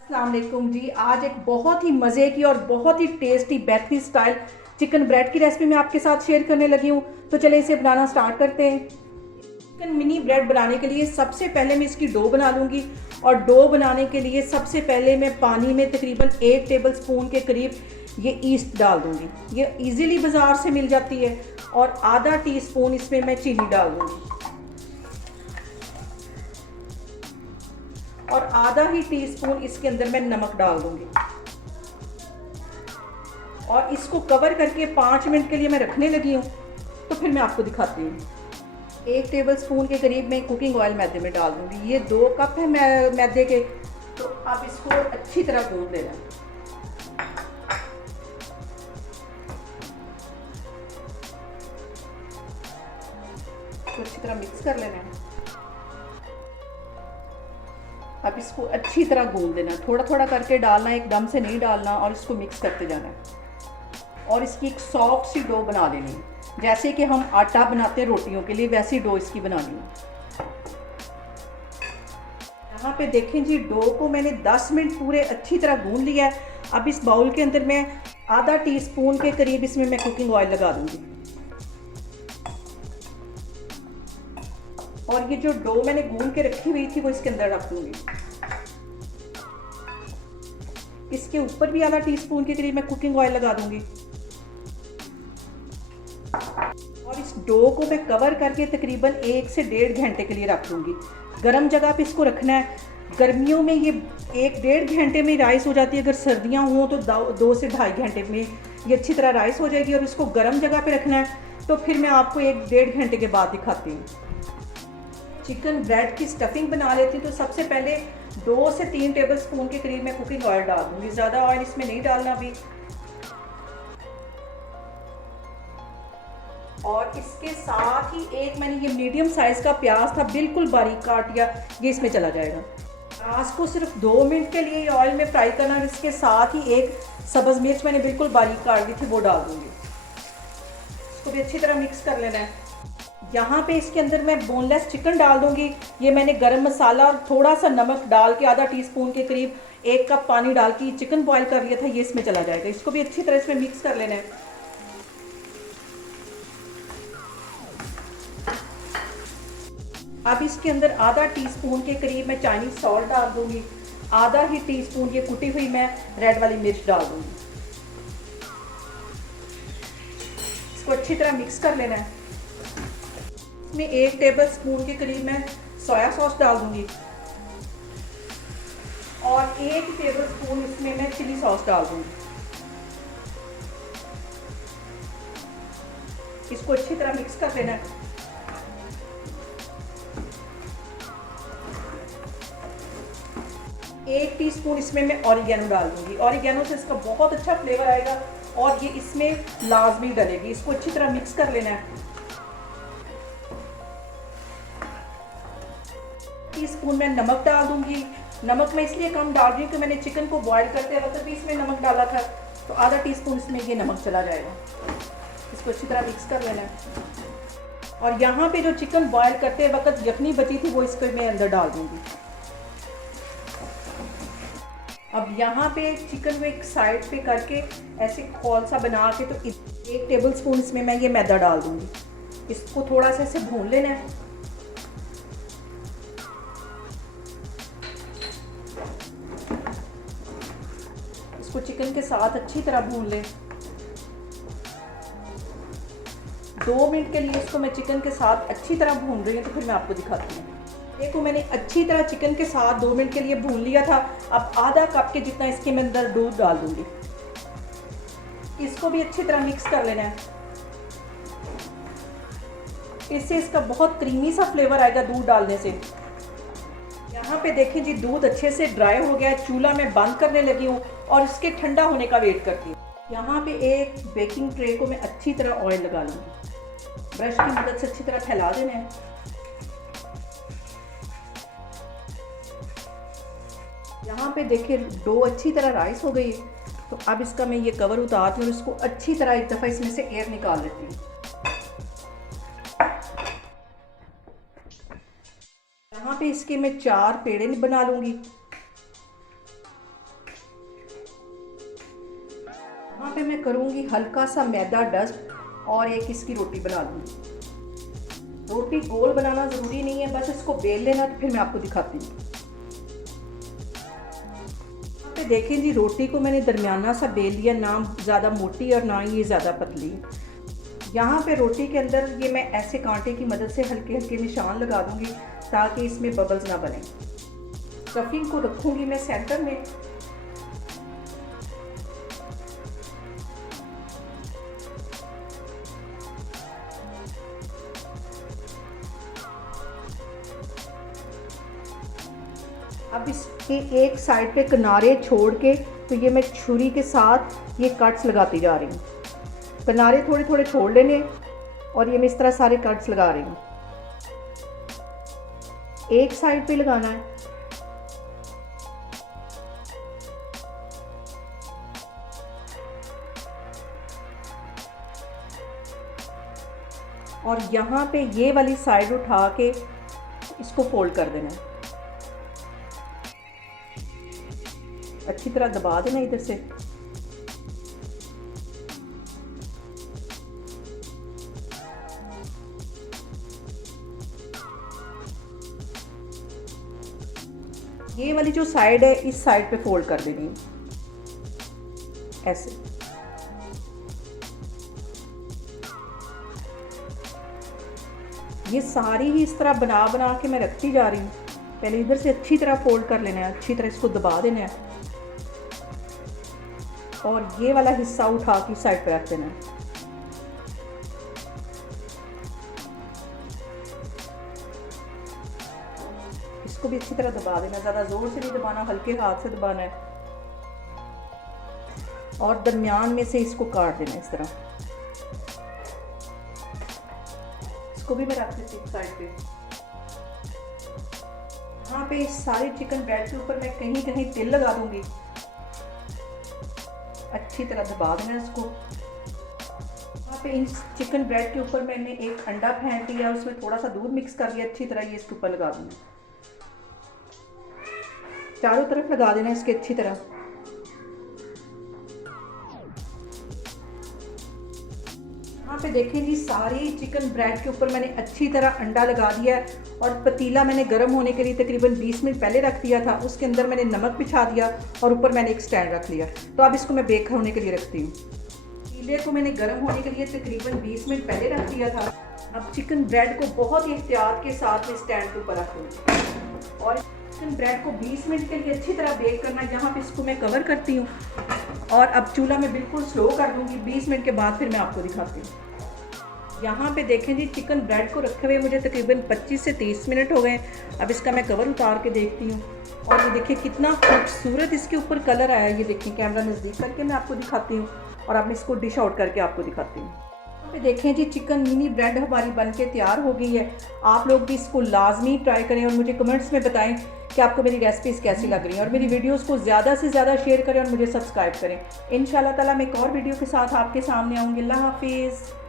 अस्सलाम वालेकुम जी। आज एक बहुत ही मज़े की और बहुत ही tasty bakery style chicken bread की रेसिपी मैं आपके साथ शेयर करने लगी हूँ। तो चले इसे बनाना स्टार्ट करते हैं। चिकन मिनी ब्रेड बनाने के लिए सबसे पहले मैं इसकी डो बना लूँगी। और डो बनाने के लिए सबसे पहले मैं पानी में तकरीबन 1 टेबल स्पून के करीब ये ईस्ट डाल दूँगी। ये इजीली बाज़ार से मिल जाती है। और आधा टीस्पून इसमें मैं चीनी डाल दूँगी और आधा ही टीस्पून इसके अंदर मैं नमक डाल दूंगी। और इसको कवर करके 5 मिनट के लिए मैं रखने लगी हूँ। तो फिर मैं आपको दिखाती हूँ। 1 टेबल स्पून के करीब मैं कुकिंग ऑयल मैदे में डाल दूंगी। ये 2 कप है मैदे के। तो आप इसको अच्छी तरह गूंद लेना। तो अच्छी तरह मिक्स कर लेना है। अब इसको अच्छी तरह गूंद देना, थोड़ा थोड़ा करके डालना, एकदम से नहीं डालना। और इसको मिक्स करते जाना है। और इसकी एक सॉफ्ट सी डो बना लेनी है, जैसे कि हम आटा बनाते हैं रोटियों के लिए, वैसी डो इसकी बनानी है। यहाँ पे देखें जी, डो को मैंने 10 मिनट पूरे अच्छी तरह गूंद लिया है। अब इस बाउल के अंदर मैं आधा टीस्पून के करीब इसमें मैं कुकिंग ऑयल लगा दूंगी। और ये जो डो मैंने गूंद के रखी हुई थी वो इसके अंदर रख दूंगी। इसके ऊपर भी आधा टीस्पून के करीब मैं कुकिंग ऑयल लगा दूंगी। और इस डो को मैं कवर करके तकरीबन 1 से 1.5 घंटे के लिए रख दूंगी। गर्म जगह पे इसको रखना है। गर्मियों में ये 1-1.5 घंटे में राइस हो जाती है। अगर सर्दियाँ हों तो 2 से 2.5 घंटे में ये अच्छी तरह राइस हो जाएगी। और इसको गर्म जगह पे रखना है। तो फिर मैं आपको 1-1.5 घंटे के बाद दिखाती हूँ। चिकन ब्रेड की स्टफिंग बना लेती हूँ। तो सबसे पहले 2 से 3 टेबल स्पून के करीब मैं कुकिंग ऑयल डाल दूंगी। ज़्यादा ऑयल इसमें नहीं डालना अभी। और इसके साथ ही एक मैंने ये मीडियम साइज़ का प्याज था, बिल्कुल बारीक काट लिया, ये इसमें चला जाएगा। प्याज को सिर्फ 2 मिनट के लिए ऑयल में फ्राई करना है। इसके साथ ही एक सब्ज़ मिर्च मैंने बिल्कुल बारीक काट दी थी, वो डाल दूंगी। इसको भी अच्छी तरह मिक्स कर लेना है। यहाँ पे इसके अंदर मैं बोनलेस चिकन डाल दूंगी। ये मैंने गरम मसाला और थोड़ा सा नमक डाल के आधा टीस्पून के करीब 1 कप पानी डाल के चिकन बॉईल कर लिया था, ये इसमें चला जाएगा। इसको भी अच्छी तरह इसमें मिक्स कर लेना है। अब इसके अंदर आधा टीस्पून के करीब मैं चाइनीज सॉल्ट डाल दूंगी। आधा ही टीस्पून ये कुटी हुई मैं रेड वाली मिर्च डाल दूंगी। इसको अच्छी तरह मिक्स कर लेना है। इसमें 1 टेबल स्पून के करीब मैं सोया सॉस डाल दूंगी। और 1 टेबल स्पून इसमें मैं चिली सॉस डाल दूंगी। इसको अच्छी तरह मिक्स कर लेना है। एक टीस्पून इसमें मैं ऑरिगेनो डाल दूंगी। ऑरिगेनो से इसका बहुत अच्छा फ्लेवर आएगा और ये इसमें लाजमी डलेगी। इसको अच्छी तरह मिक्स कर लेना है। टीस्पून में नमक डाल दूंगी। नमक मैं इसलिए कम डाल रही हूँ कि मैंने चिकन को बॉईल करते वक्त भी इसमें नमक डाला था। तो आधा टीस्पून इसमें ये नमक चला जाएगा। इसको अच्छी तरह मिक्स कर लेना है। और यहाँ पे जो चिकन बॉईल करते वक्त यखनी बची थी वो इसको मैं अंदर डाल दूंगी। अब यहाँ पे चिकन को एक साइड पे करके ऐसे खौल सा बना के तो 1 टेबल स्पून इसमें मैं ये मैदा डाल दूंगी। इसको थोड़ा सा ऐसे भून लेना है। इसको चिकन के साथ अच्छी तरह भून लें। 2 मिनट के लिए इसको मैं चिकन के साथ अच्छी तरह भून रही हूँ। तो फिर मैं आपको दिखाती हूँ। देखो मैंने अच्छी तरह चिकन के साथ 2 मिनट के लिए भून लिया था। अब आधा कप के जितना इसके मैं अंदर दूध डाल दूंगी। इसको भी अच्छी तरह मिक्स कर लेना है। इससे इसका बहुत क्रीमी सा फ्लेवर आएगा दूध डालने से। यहाँ पे देखें जी, दूध अच्छे से ड्राई हो गया है। चूल्हा मैं बंद करने लगी हूँ और इसके ठंडा होने का वेट करती हूँ। यहाँ पे एक बेकिंग ट्रे को मैं अच्छी तरह ऑयल लगा लूँगी। ब्रश की मदद से अच्छी तरह फैला देना है। यहाँ पे देखिए डो अच्छी तरह राइस हो गई है। तो अब इसका मैं ये कवर उतारती हूँ और इसको अच्छी तरह एक दफ़ा इसमें से एयर निकाल लेती हूँ। यहाँ पे इसके मैं 4 पेड़े बना लूँगी। यहाँ पे मैं करूँगी हल्का सा मैदा डस्ट और एक इसकी रोटी बना लूँगी। रोटी गोल बनाना ज़रूरी नहीं है, बस इसको बेल लेना, तो फिर मैं आपको दिखाती हूँ। यहाँ पे देखें जी, रोटी को मैंने दरमियाना सा बेल लिया, ना ज़्यादा मोटी और ना ये ज़्यादा पतली। यहाँ पे रोटी के अंदर ये मैं ऐसे कांटे की मदद से हल्के हल्के निशान लगा दूँगी ताकि इसमें बबल्स ना बने। स्टफिंग को रखूँगी मैं सेंटर में। अब इसके एक साइड पे किनारे छोड़ के तो ये मैं छुरी के साथ ये कट्स लगाती जा रही हूँ। किनारे थोड़े थोड़े छोड़ लेने और ये मैं इस तरह सारे कट्स लगा रही हूँ। एक साइड पे लगाना है। और यहाँ पे ये वाली साइड उठा के इसको फोल्ड कर देना है। अच्छी तरह दबा देना इधर से। ये वाली जो साइड है इस साइड पे फोल्ड कर देनी है ऐसे। ये सारी ही इस तरह बना बना के मैं रखती जा रही हूँ। पहले इधर से अच्छी तरह फोल्ड कर लेना है, अच्छी तरह इसको दबा देना है और ये वाला हिस्सा उठा के साइड पे रख देना है। इसको भी अच्छी तरह दबा देना, ज़्यादा ज़ोर से नहीं दबाना, हल्के हाथ से दबाना है और दरमियान में से इसको काट देना इस तरह। इसको भी मैं रख देती हूँ साइड पे। यहाँ पे इस सारे चिकन ब्रेड के ऊपर मैं कहीं कहीं तेल लगा दूंगी। अच्छी तरह दबा देना इसको। यहाँ पे इस चिकन ब्रेड के ऊपर मैंने एक अंडा फेंट लिया, उसमें थोड़ा सा दूध मिक्स कर लिया, अच्छी तरह ये इसके ऊपर लगा दूंगी। चारों तरफ लगा देना इसके अच्छी तरह। यहाँ पे देखें जी, सारी चिकन ब्रेड के ऊपर मैंने अच्छी तरह अंडा लगा दिया है और पतीला मैंने गर्म होने के लिए तकरीबन 20 मिनट पहले रख दिया था। उसके अंदर मैंने नमक बिछा दिया और ऊपर मैंने एक स्टैंड रख लिया। तो अब इसको मैं बेक होने के लिए रखती हूँ। पतीले को मैंने गर्म होने के लिए तकरीबन 20 मिनट पहले रख दिया था। अब चिकन ब्रेड को बहुत ही एहतियात के साथ स्टैंड के ऊपर रखूँगी और चिकन ब्रेड को 20 मिनट के लिए अच्छी तरह बेक करना है। यहाँ पे इसको मैं कवर करती हूँ और अब चूल्हा में बिल्कुल स्लो कर दूँगी। 20 मिनट के बाद फिर मैं आपको दिखाती हूँ। यहाँ पे देखें जी, चिकन ब्रेड को रखे हुए मुझे तकरीबन 25 से 30 मिनट हो गए। अब इसका मैं कवर उतार के देखती हूँ और ये देखिए कितना खूबसूरत इसके ऊपर कलर आया है। ये देखिए, कैमरा नज़दीक करके मैं आपको दिखाती हूँ और अब मैं इसको डिश आउट करके आपको दिखाती हूँ। यहाँ पे देखें जी, चिकन मिनी ब्रेड हमारी बन के तैयार हो गई है। आप लोग भी इसको लाजमी ट्राई करें और मुझे कमेंट्स में बताएं कि आपको मेरी रेसिपीज़ कैसी लग रही हैं और मेरी वीडियोस को ज़्यादा से ज़्यादा शेयर करें और मुझे सब्सक्राइब करें। इंशाल्लाह ताला मैं एक और वीडियो के साथ आपके सामने आऊँगी। अल्लाह हाफिज़।